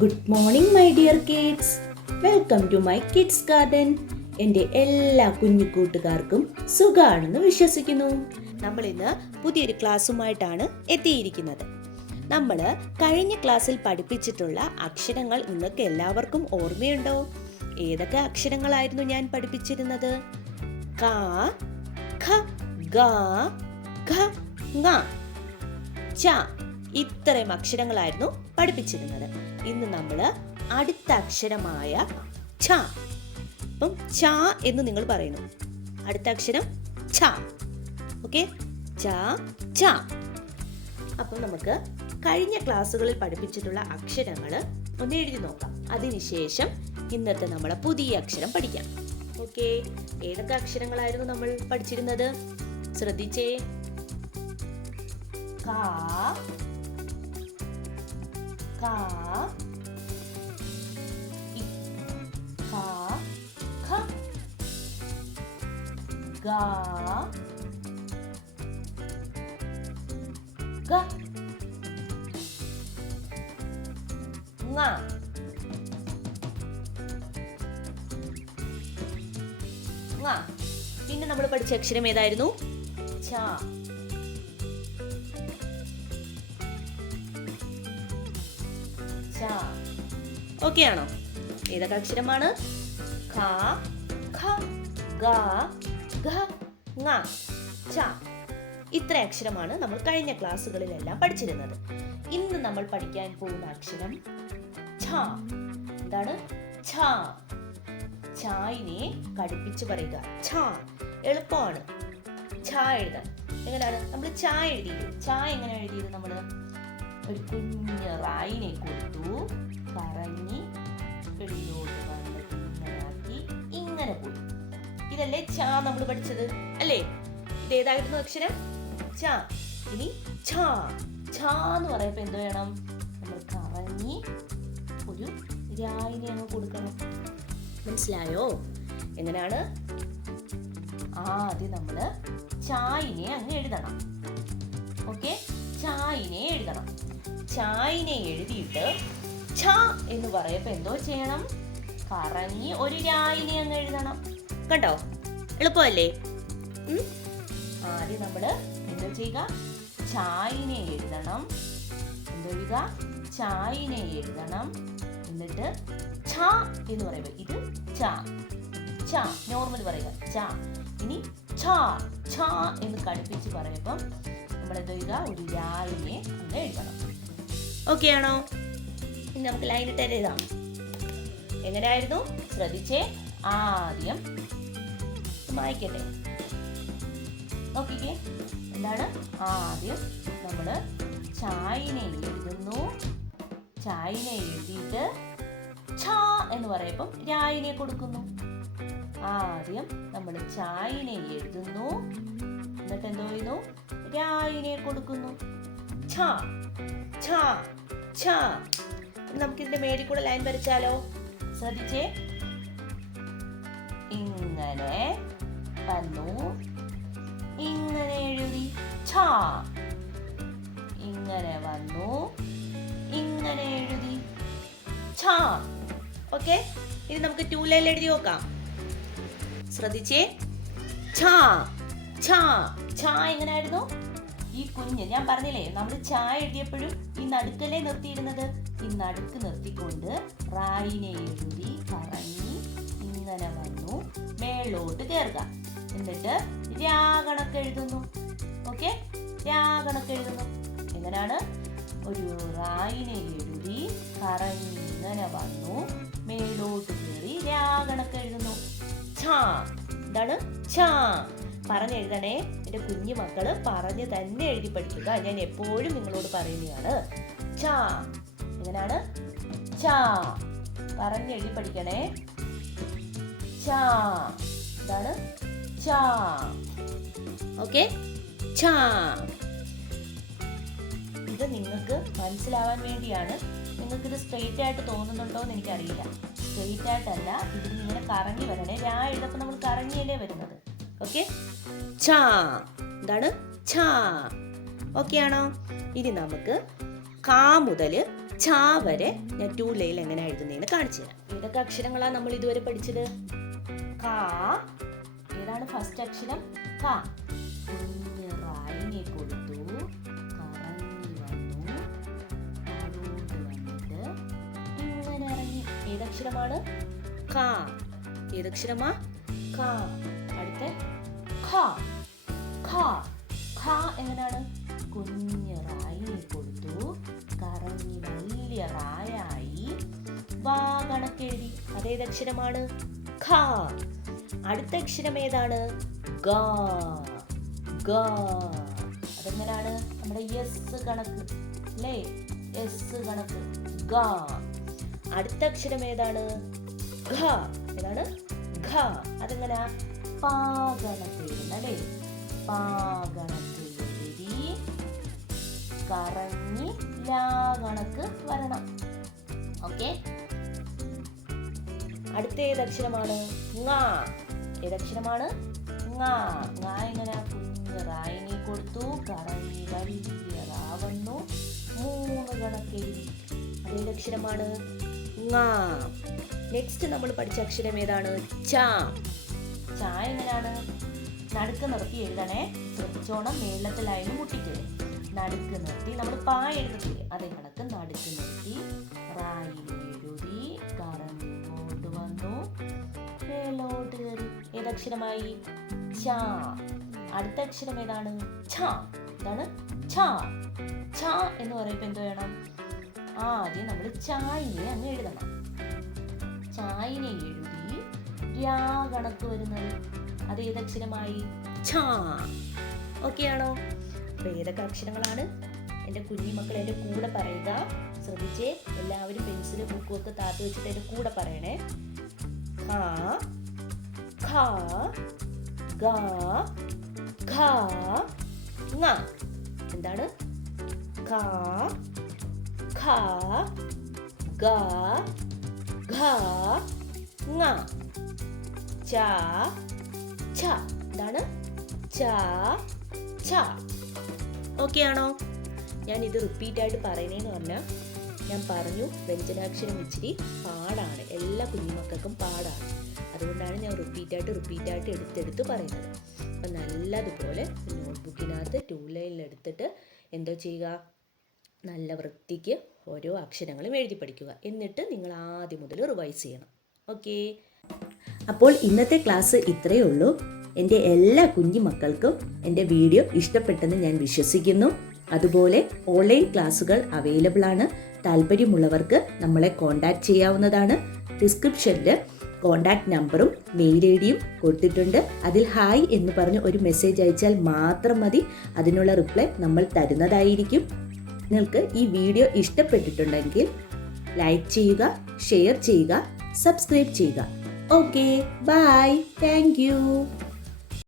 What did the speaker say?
Good morning my dear kids. Welcome to my kids garden. എൻ്റെ എല്ലാ കുഞ്ഞു കൂട്ടുകാർക്കും സുഖാണെന്ന് വിശ്വസിക്കുന്നു. നമ്മൾ ഇന്ന് പുതിയൊരു ക്ലാസ്സുമായിട്ടാണ് എത്തിയിരിക്കുന്നത്. നമ്മൾ കഴിഞ്ഞ ക്ലാസ്സിൽ പഠിപ്പിച്ചിട്ടുള്ള അക്ഷരങ്ങൾ നിങ്ങൾക്ക് എല്ലാവർക്കും ഓർമ്മയുണ്ടോ? ഏതൊക്കെ അക്ഷരങ്ങളായിരുന്നു ഞാൻ പഠിപ്പിച്ചിരുന്നത്? ക, ഖ, ഗ, ഘ, ങ, ച. ഇത്രയും അക്ഷരങ്ങളായിരുന്നു പഠിപ്പിച്ചിരുന്നത്. ഇന്ന് നമ്മൾ അടുത്ത അക്ഷരമായ ഛ. അപ്പം ഛ എന്ന് നിങ്ങൾ പറയുന്നു. അടുത്ത അക്ഷരം ഛ. ഓക്കെ, ഛ, ഛ. അപ്പം നമുക്ക് കഴിഞ്ഞ ക്ലാസ്സുകളിൽ പഠിപ്പിച്ചിട്ടുള്ള അക്ഷരങ്ങൾ ഒന്ന് എഴുതി നോക്കാം. അതിനുശേഷം ഇന്നത്തെ നമ്മളെ പുതിയ അക്ഷരം പഠിക്കാം. ഓക്കെ, ഏതൊക്കെ അക്ഷരങ്ങളായിരുന്നു നമ്മൾ പഠിച്ചിരുന്നത്? ശ്രദ്ധിച്ചേ. ക, ക, ഖ, ഖ, ഗ, ഗ, ങ. ങ. പിന്നെ നമ്മൾ പഠിച്ച അക്ഷരം ഏതായിരുന്നു? ഛ. ഓക്കെ ആണോ? ഏതൊക്കെ അക്ഷരമാണ്? ഖ, ഖ, ഗ, ഘ, ങ, ച. ഇത്ര അക്ഷരമാണ് നമ്മൾ കഴിഞ്ഞ ക്ലാസ്സുകളിലെല്ലാം പഠിച്ചിരുന്നത്. ഇന്ന് നമ്മൾ പഠിക്കാൻ പോകുന്ന അക്ഷരം ഛ. എന്താണ്? ഛ. ഛായിനെ കടുപ്പിച്ച് പറയുക. ഛ. എളുപ്പമാണ് ഛ എഴുതാൻ. എങ്ങനെയാണ്? നമ്മൾ ഛ എഴുതിയില്ലേ? ഛ എങ്ങനെ എഴുതിയത്? നമ്മൾ ഒരു കുഞ്ഞ് റായിനെ കൊടുത്തു, കറങ്ങി വെളിയിലോട്ട് വന്നിട്ട് ഇങ്ങനെയാക്കി ഇങ്ങനെ പോയി. ഇതല്ലേ ഛ നമ്മൾ പഠിച്ചത് അല്ലേ? ഇതേതായിരുന്നു അക്ഷരം? ഛ. ഇനി ഛ. ഛ എന്ന് പറയുമ്പോൾ എന്ത് വേണം? നമ്മൾ കറങ്ങി ഒരു രായിനെ അങ്ങ് കൊടുക്കണം. മനസ്സിലായോ? എങ്ങനെയാണ്? ആദ്യം നമ്മൾ ഛായിനെ അങ്ങ് എഴുതണം. ഓക്കെ, ഛായിനെ എഴുതണം. ഛായിനെ എഴുതിയിട്ട് ഛ എന്ന് പറയുമ്പോൾ എന്തോ ചെയ്യണം? കറങ്ങി ഒരു രായിനെ അങ്ങ് എഴുതണം. കണ്ടോ? എളുപ്പമല്ലേ? ആദ്യം നമ്മൾ എന്തോ ചെയ്യുക? ഛായിനെ എഴുതണം. എന്തോ എഴുതുക? ഛായിനെ എഴുതണം. എന്നിട്ട് ഛ എന്ന് പറയുമ്പോൾ ഇത് ഛ. ഛ നോർമൽ പറയുക ഛ. ഇനി ഛ. ഛ എന്ന് കടുപ്പിച്ച് പറയുമ്പം നമ്മൾ എന്തോ ചെയ്യുക? ഒരു രായിനെ അങ്ങ് എഴുതണം. ഓക്കെ ആണോ? ഇനി നമുക്ക് ലൈനിട്ട് എഴുതാം. എങ്ങനെയായിരുന്നു? ശ്രദ്ധിച്ചേ. ആദ്യം വായിക്കട്ടെ, നോക്കിക്കേ. എന്താണ്? ആദ്യം നമ്മൾ ഛായിനെ എഴുതുന്നു. ഛായിനെ എഴുതിയിട്ട് ഛ എന്ന് പറയുമ്പം രായിനെ കൊടുക്കുന്നു. ആദ്യം നമ്മൾ ഛായിനെ എഴുതുന്നു, എന്നിട്ട് എന്തോ ചെയ്യുന്നു? രായിനെ കൊടുക്കുന്നു. ഛ, ഛ, ഛ. നമുക്കിതിന്റെ മേടിൽ കൂടെ ലൈൻ വരച്ചാലോ? ശ്രദ്ധിച്ചേ. ഇങ്ങനെ വന്നു, ഇങ്ങനെ എഴുതി ഛ. ഇങ്ങനെ വന്നു, ഇങ്ങനെ എഴുതി ഛ. ഓക്കെ, ഇനി നമുക്ക് 2 ലൈനിൽ എഴുതി നോക്കാം. ശ്രദ്ധിച്ചേ. ഛ, ഛ. ഛ എങ്ങനെയായിരുന്നു? ഈ കുഞ്ഞ് ഞാൻ പറഞ്ഞില്ലേ, നമ്മൾ ഛ എഴുതിയപ്പോഴും ഈ നടുക്കല്ലേ നിർത്തിയിരുന്നത്? ഈ നടുക്ക് നിർത്തിക്കൊണ്ട് റായിനെ എഴുതി കറങ്ങി ഇങ്ങനെ വന്നു, മേളോട്ട് കയറുക. എന്നിട്ട് രാഗണക്ക് എഴുതുന്നു. ഓക്കെ, രാഗണക്ക് എഴുതുന്നു. എങ്ങനെയാണ്? ഒരു റായിനെ എഴുതി കറങ്ങി ഇങ്ങനെ വന്നു, മേളോട്ട് കയറി രാഗണക്ക് എഴുതുന്നു. ഛ. എന്താണ്? ഛ. പറഞ്ഞെഴുതണേ എൻ്റെ കുഞ്ഞു മക്കള്. പറഞ്ഞ് തന്നെ എഴുതി പഠിക്കുക. ഞാൻ എപ്പോഴും നിങ്ങളോട് പറയുന്നതാണ്. ഛ. എങ്ങനെയാണ്? ഛ. പറഞ്ഞെഴുതി പഠിക്കണേ. ഛ. എന്താണ്? ഛ. ഓക്കെ, ഛ. ഇത് നിങ്ങൾക്ക് മനസ്സിലാവാൻ വേണ്ടിയാണ്. നിങ്ങൾക്കിത് സ്ട്രെയിറ്റ് ആയിട്ട് തോന്നുന്നുണ്ടോ എന്ന് എനിക്കറിയില്ല. സ്ട്രെയിറ്റ് ആയിട്ടല്ല, ഇതിൽ ഇങ്ങനെ കറങ്ങി വരണേ. രാ എഴുതപ്പോൾ നമ്മൾ കറങ്ങിയല്ലേ വരുന്നത്. ഓക്കെ, ഛ. എന്താണ്? ഛ. ഓക്കെ ആണോ? ഇനി നമുക്ക് ക മുതൽ ഛ വരെ ഞാൻ 2 ലൈനിൽ എങ്ങനെ എഴുതുന്നതെന്ന് കാണിച്ചു തരാം. ഏതൊക്കെ അക്ഷരങ്ങളാണ് നമ്മൾ ഇതുവരെ പഠിച്ചത്? ക. ഏതാണ് ഫസ്റ്റ് അക്ഷരം? ക. കുഞ്ഞ് റായിനെ കൊടുത്തു, കറങ്ങി വന്നു, അങ്ങോട്ട് വന്നിട്ട് ഇങ്ങനെ ഇറങ്ങി. ഏതക്ഷരമാണ്? ക. ഏതക്ഷരമാ? ക. അടുത്ത ഖ. ഖ. ഖ എങ്ങനെയാണ്? കുഞ്ഞ് റായിനെ കൊടുത്തു, കറങ്ങി വലിയ റായായി, വാ കണക്കെഴുതി. അതേതക്ഷരമാണ്? ഖ. അടുത്ത അക്ഷരം ഏതാണ്? ഗ. ഗ. അതെങ്ങനെയാണ്? നമ്മുടെ എസ് കണക്ക് അല്ലേ? എസ് കണക്ക് ഗ. അടുത്ത അക്ഷരം ഏതാണ്? ഘ. ഏതാണ്? ഘ. അതെങ്ങനെയാ? പാ കണക്ക് എഴുതുന്ന അല്ലേ? പാ കണക്ക് എഴുതി കറങ്ങി ലാ കണക്ക് വരണം. ഓക്കെ. അടുത്ത ഏതക്ഷരമാണ്? ങ. ഏതക്ഷരമാണ്? ങ. ങ എങ്ങനെ? കുഞ്ഞ് റായിനെ കൊടുത്തു, കറങ്ങി വലിയ റാ വന്നു, 3 കണക്ക് എഴുതി. അതേതക്ഷരമാണ്? ങ. നെക്സ്റ്റ് നമ്മൾ പഠിച്ച അക്ഷരം ഏതാണ്? ച. ച എങ്ങനെയാണ്? നടുക്ക് നിർത്തി എഴുതണേ. ശ്രദ്ധിച്ചോണം, മേളത്തിലായാലും മുട്ടിക്കരുത്. നടുക്ക് നിർത്തി നമ്മൾ പാ എഴുതില്ലേ, അതേ കണക്ക് നടുക്ക് നിർത്തി റായിനെ എഴുതി, കറങ്ങോട്ട് വന്നു, മേലോട്ട് കയറി. ഏതക്ഷരമായി? ച. അടുത്ത അക്ഷരം ഏതാണ്? ഛ. ഇതാണ് ഛ. ഛ എന്ന് പറയുമ്പോൾ എന്ത് വേണം? ആദ്യം നമ്മൾ ചായിനെ അങ്ങ് എഴുതണം. ചായിനെ എഴുതി രാ കണക്ക് വരുന്നത്. അത് ഏതക്ഷരമായി? ഛ. ഓക്കെ ആണോ? അപ്പൊ ഏതൊക്കെ അക്ഷരങ്ങളാണ്? എൻ്റെ കുഞ്ഞിമക്കൾ എൻ്റെ കൂടെ പറയുക. ശ്രദ്ധിച്ചേ, എല്ലാവരും പെൻസിലും ബുക്കും ഒക്കെ താത്ത് വെച്ചിട്ട് എൻ്റെ കൂടെ പറയണേ. ഖ, ഖ, ഗ, ഘ, ങ. എന്താണ്? ഖ, ഖ, ഗ, ഘ, ങ. ച, ഛ. എന്താണ്? ച, ഛ. ഓക്കെ ആണോ? ഞാൻ ഇത് റിപ്പീറ്റായിട്ട് പറയണേന്ന് പറഞ്ഞാൽ, ഞാൻ പറഞ്ഞു വ്യഞ്ജനാക്ഷരം ഇച്ചിരി പാടാണ്, എല്ലാ കുഞ്ഞുമക്കൾക്കും പാടാണ്. അതുകൊണ്ടാണ് ഞാൻ റിപ്പീറ്റായിട്ട് എടുത്തെടുത്ത് പറയുന്നത്. അപ്പം നല്ലതുപോലെ നോട്ട്ബുക്കിനകത്ത് 2 ലൈനിൽ എടുത്തിട്ട് എന്തോ ചെയ്യുക? നല്ല വൃത്തിക്ക് ഓരോ അക്ഷരങ്ങളും എഴുതി പഠിക്കുക. എന്നിട്ട് നിങ്ങൾ ആദ്യം മുതൽ റിവൈസ് ചെയ്യണം. ഓക്കെ. അപ്പോൾ ഇന്നത്തെ ക്ലാസ് ഇത്രയേ ഉള്ളൂ. എൻ്റെ എല്ലാ കുഞ്ഞു മക്കൾക്കും എൻ്റെ വീഡിയോ ഇഷ്ടപ്പെട്ടെന്ന് ഞാൻ വിശ്വസിക്കുന്നു. അതുപോലെ ഓൺലൈൻ ക്ലാസ്സുകൾ അവൈലബിൾ ആണ്. താല്പര്യമുള്ളവർക്ക് നമ്മളെ കോൺടാക്റ്റ് ചെയ്യാവുന്നതാണ്. ഡിസ്ക്രിപ്ഷനിൽ കോൺടാക്റ്റ് നമ്പറും മെയിൽ ഐ ഡിയും കൊടുത്തിട്ടുണ്ട്. അതിൽ ഹായ് എന്ന് പറഞ്ഞ് ഒരു മെസ്സേജ് അയച്ചാൽ മാത്രം മതി. അതിനുള്ള റിപ്ലൈ നമ്മൾ തരുന്നതായിരിക്കും. നിങ്ങൾക്ക് ഈ വീഡിയോ ഇഷ്ടപ്പെട്ടിട്ടുണ്ടെങ്കിൽ ലൈക്ക് ചെയ്യുക, ഷെയർ ചെയ്യുക, സബ്സ്ക്രൈബ് ചെയ്യുക. Okay, bye, thank U.